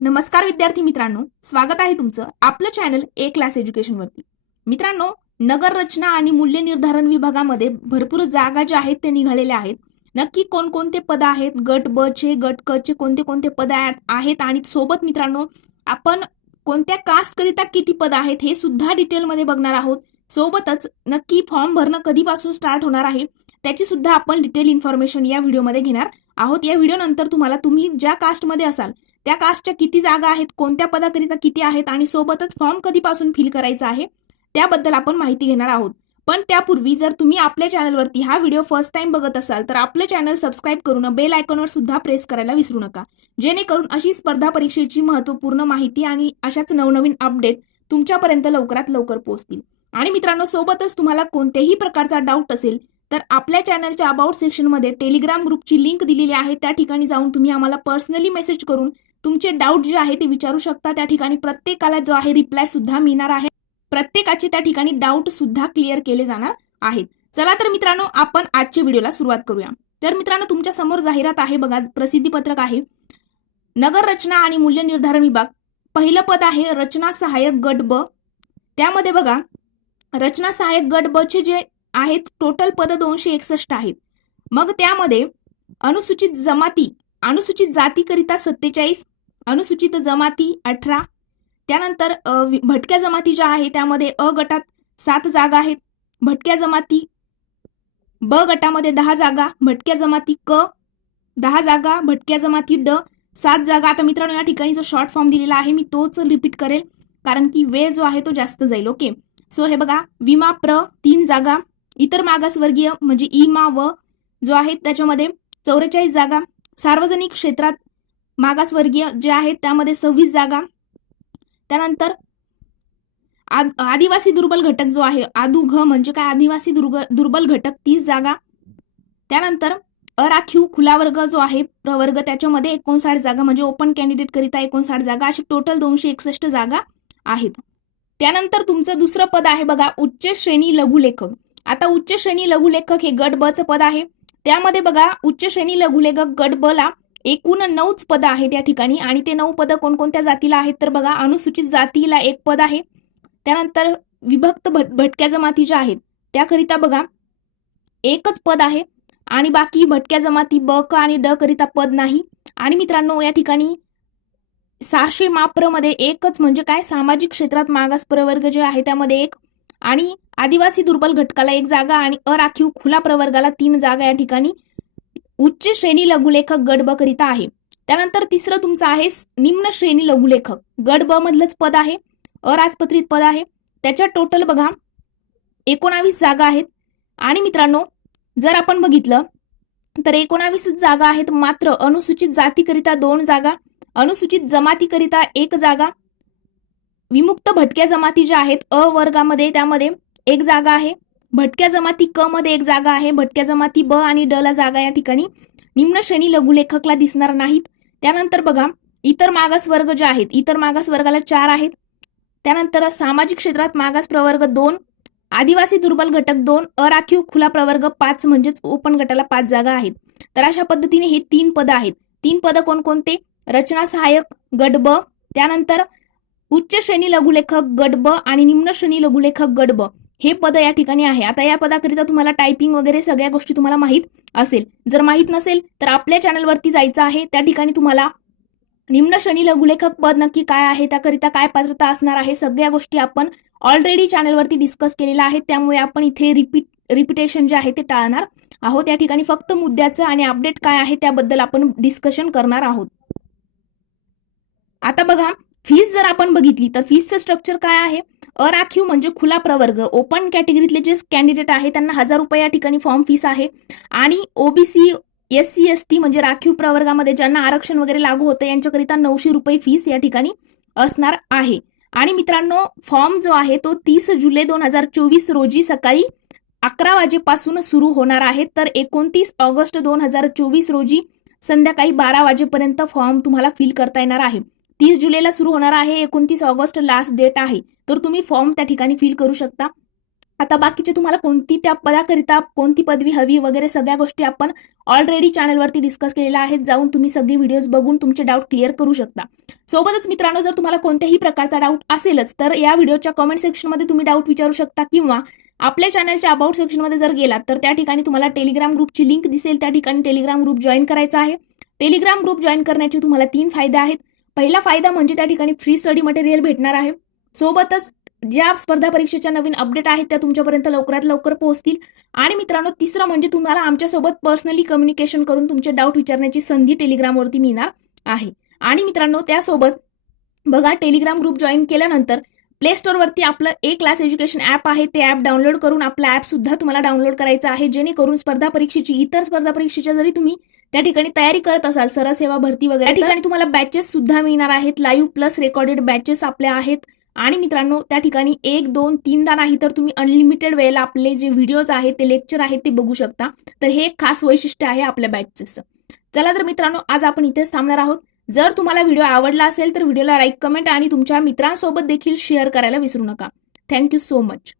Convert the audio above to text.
नमस्कार विद्यार्थी मित्रांनो, स्वागत आहे तुमचं आपलं चॅनल ए क्लास एज्युकेशन वरती. मित्रांनो, नगर रचना आणि मूल्य निर्धारण विभागामध्ये भरपूर जागा ज्या आहेत ते निघालेल्या आहेत. नक्की कोणकोणते पद आहेत, गट ब चे गट क चे कोणते कोणते पद आहेत आणि सोबत मित्रांनो आपण कोणत्या कास्ट करिता किती पद आहेत हे सुद्धा डिटेलमध्ये बघणार आहोत. सोबतच नक्की फॉर्म भरणं कधीपासून स्टार्ट होणार आहे त्याची सुद्धा आपण डिटेल इन्फॉर्मेशन या व्हिडिओमध्ये घेणार आहोत. या व्हिडिओ नंतर तुम्हाला तुम्ही ज्या कास्टमध्ये असाल त्या कास्टच्या किती जागा आहेत, कोणत्या पदाकरिता किती आहेत आणि सोबतच फॉर्म कधीपासून फिल करायचा आहे त्याबद्दल आपण माहिती घेणार आहोत. पण त्यापूर्वी जर तुम्ही आपल्या चॅनलवरती हा व्हिडिओ फर्स्ट टाइम बघत असाल तर आपलं चॅनल सबस्क्राईब करून बेल आयकॉनवर सुद्धा प्रेस करायला विसरू नका, जेणेकरून अशी स्पर्धा परीक्षेची महत्त्वपूर्ण माहिती आणि अशाच नवनवीन अपडेट तुमच्यापर्यंत लवकरात लवकर पोहोचतील. आणि मित्रांनो, सोबतच तुम्हाला कोणत्याही प्रकारचा डाऊट असेल तर आपल्या चॅनलच्या अबाउट सेक्शनमध्ये टेलिग्राम ग्रुपची लिंक दिलेली आहे, त्या ठिकाणी जाऊन तुम्ही आम्हाला पर्सनली मेसेज करून तुमचे डाऊट जे आहे ते विचारू शकता. त्या ठिकाणी प्रत्येकाला जो आहे रिप्लाय सुद्धा मिळणार आहे. प्रत्येकाचे त्या ठिकाणी डाऊट सुद्धा क्लिअर केले जाणार आहेत. चला तर मित्रांनो, आपण आजच्या व्हिडिओला सुरुवात करूया. तर मित्रांनो, तुमच्या समोर जाहिरात आहे बघा, प्रसिद्धी पत्रक आहे. नगर रचना आणि मूल्य निर्धारण विभाग, पहिलं पद आहे रचना सहाय्यक गट ब. त्यामध्ये बघा, रचना सहाय्यक गट ब चे जे आहेत टोटल पद 261 आहेत. मग त्यामध्ये अनुसूचित जातीकरिता 47, अनुसूचित जमाती 18. त्यानंतर भटक्या जमाती ज्या आहे त्यामध्ये अ गटात 7 जागा आहेत. भटक्या जमाती ब गटामध्ये 10 जागा, भटक्या जमाती क 10 जागा, भटक्या जमाती ड 7 जागा. आता मित्रांनो, या ठिकाणी जो शॉर्ट फॉर्म दिलेला आहे मी तोच रिपीट करेल कारण की वेळ जो आहे तो जास्त जाईल. ओके, सो हे बघा, विमा प्र 3 जागा, इतर मागासवर्गीय म्हणजे ई मा व जो आहे त्याच्यामध्ये 44 जागा, सार्वजनिक क्षेत्रात मागासवर्गीय जे आहेत त्यामध्ये 26 जागा. त्यानंतर आदिवासी दुर्बल घटक जो आहे आदू घ म्हणजे काय, आदिवासी दुर्बल घटक 30 जागा. त्यानंतर अराखीव खुला वर्ग जो आहे प्रवर्ग त्याच्यामध्ये 59 जागा म्हणजे ओपन कॅन्डिडेट करिता 59 जागा, अशी टोटल 261 जागा आहेत. त्यानंतर तुमचं दुसरं पद आहे बघा, उच्च श्रेणी लघुलेखक. आता उच्च श्रेणी लघुलेखक हे गट ब चं पद आहे. त्यामध्ये बघा, उच्च श्रेणी लघुलेखक गट ब ला एकूण 9 पद आहेत या ठिकाणी आणि ते 9 पद कोणकोणत्या जातीला आहेत तर बघा, अनुसूचित जातीला 1 पद आहे. त्यानंतर विभक्त भटक्या जमाती ज्या आहेत त्याकरिता बघा 1च पद आहे आणि बाकी भटक्या जमाती ब क आणि ड करिता पद नाही. आणि मित्रांनो, या ठिकाणी 600 माप्र मध्ये 1च म्हणजे काय, सामाजिक क्षेत्रात मागास प्रवर्ग जे आहे त्यामध्ये 1 आणि आदिवासी दुर्बल घटकाला 1 जागा आणि अराखीव खुला प्रवर्गाला 3 जागा या ठिकाणी उच्च श्रेणी लघुलेखक गट ब करिता आहे. त्यानंतर तिसरं तुमचं आहे निम्न श्रेणी लघुलेखक गट ब मधलंच पद आहे, अराजपत्रित पद आहे. त्याच्या टोटल बघा 19 जागा आहेत. आणि मित्रांनो, जर आपण बघितलं तर 19 जागा आहेत, मात्र अनुसूचित जातीकरिता 2 जागा, अनुसूचित जमातीकरिता 1 जागा, विमुक्त भटक्या जमाती ज्या आहेत अ वर्गामध्ये त्यामध्ये 1 जागा आहे, भटक्या जमाती क मध्ये 1 जागा आहे, भटक्या जमाती ब आणि ड ला जागा या ठिकाणी निम्न श्रेणी लघुलेखकला दिसणार नाहीत. त्यानंतर बघा, इतर मागास वर्ग जे आहेत, इतर मागास वर्गाला 4 आहेत. त्यानंतर सामाजिक क्षेत्रात मागास प्रवर्ग 2, आदिवासी दुर्बल घटक 2, अराखीव खुला प्रवर्ग 5 म्हणजेच ओपन गटाला 5 जागा आहेत. तर अशा पद्धतीने हे 3 पद आहेत. 3 पद कोणकोणते, रचना सहाय्यक गट ब, त्यानंतर उच्च श्रेणी लघुलेखक गट ब आणि निम्न श्रेणी लघुलेखक गट ब हे पद या ठिकाणी आहे. आता या पदाकरिता तुम्हाला टायपिंग वगैरे सगळ्या गोष्टी तुम्हाला माहीत असेल. जर माहीत नसेल तर आपल्या चॅनलवरती जायचं आहे, त्या ठिकाणी तुम्हाला निम्न श्रेणी लघुलेखक पद नक्की काय आहे, त्याकरिता काय पात्रता असणार आहे, सगळ्या गोष्टी आपण ऑलरेडी चॅनलवरती डिस्कस केलेल्या आहेत. त्यामुळे आपण इथे रिपिटेशन जे आहे ते टाळणार आहोत. या ठिकाणी फक्त मुद्द्याचं आणि अपडेट काय आहे त्याबद्दल आपण डिस्कशन करणार आहोत. आता बघा, फीस जर आपण बघितली तर फीसचं स्ट्रक्चर काय आहे, अराखीव म्हणजे खुला प्रवर्ग ओपन कॅटेगरीतले जे कॅन्डिडेट आहे त्यांना 1000 रुपये या ठिकाणी फॉर्म फीस आहे. आणि ओबीसी SC ST म्हणजे राखीव प्रवर्गामध्ये ज्यांना आरक्षण वगैरे लागू होतं यांच्याकरिता 900 रुपये फीस या ठिकाणी असणार आहे. आणि मित्रांनो, फॉर्म जो आहे तो 30 जुलै 2024 रोजी सकाळी 11 वाजेपासून सुरू होणार आहे, तर 29 ऑगस्ट 2024 रोजी संध्याकाळी 12 वाजेपर्यंत फॉर्म तुम्हाला फिल करता येणार आहे. 30 जुलैला सुरू होणार आहे, 29 ऑगस्ट लास्ट डेट आहे, तर तुम्ही फॉर्म त्या ठिकाणी फिल करू शकता. आता बाकीचे तुम्हाला कोणती त्या पदाकरिता कोणती पदवी हवी वगैरे सगळ्या गोष्टी आपण ऑलरेडी चॅनलवरती डिस्कस केलेल्या आहेत. जाऊन तुम्ही सगळे व्हिडिओज बघून तुमचे डाऊट क्लिअर करू शकता. सोबतच मित्रांनो, जर तुम्हाला कोणत्याही प्रकारचा डाऊट असेलच तर या व्हिडिओच्या कमेंट सेक्शनमध्ये तुम्ही डाऊट विचारू शकता, किंवा आपल्या चॅनलच्या अबाउट सेक्शनमध्ये जर गेलात तर त्या ठिकाणी तुम्हाला टेलिग्राम ग्रुपची लिंक दिसेल. त्या ठिकाणी टेलिग्राम ग्रुप जॉईन करायचा आहे. टेलिग्राम ग्रुप जॉईन करण्याचे तुम्हाला 3 फायदे आहेत. पहिला फायदा म्हणजे त्या ठिकाणी फ्री स्टडी मटेरियल भेटणार आहे. सोबतच ज्या स्पर्धा परीक्षेच्या नवीन अपडेट आहेत त्या तुमच्यापर्यंत लवकरात लवकर पोहोचतील. आणि मित्रांनो, तिसरं म्हणजे तुम्हाला आमच्यासोबत पर्सनली कम्युनिकेशन करून तुमचे डाऊट विचारण्याची संधी टेलिग्रामवरती मिळणार आहे. आणि मित्रांनो, त्यासोबत बघा, टेलिग्राम ग्रुप जॉईन केल्यानंतर प्ले स्टोअरवरती आपलं क्लास एज्युकेशन ॲप आहे. ते ॲप डाउनलोड करून आपलं ॲप सुद्धा तुम्हाला डाउनलोड करायचं आहे, जेणेकरून इतर स्पर्धा परीक्षेच्या जरी तुम्ही त्या ठिकाणी तयारी करत असाल, सरसेवा भरती वगैरे, त्या ठिकाणी तुम्हाला बॅचेस सुद्धा मिळणार आहेत. लाईव्ह प्लस रेकॉर्डेड बॅचेस आपल्या आहेत. आणि मित्रांनो, त्या ठिकाणी 1, 2, 3दा नाही तर तुम्ही अनलिमिटेड वेळेला आपले जे व्हिडिओज आहेत, ते लेक्चर आहेत, ते बघू शकता. तर हे एक खास वैशिष्ट्य आहे आपल्या बॅचेसचं. चला तर मित्रांनो, आज आपण इथेच थांबणार आहोत. जर तुम्हाला व्हिडिओ आवडला असेल तर व्हिडिओला लाईक, कमेंट आणि तुमच्या मित्रांसोबत देखील शेअर करायला विसरू नका. Thank you so much.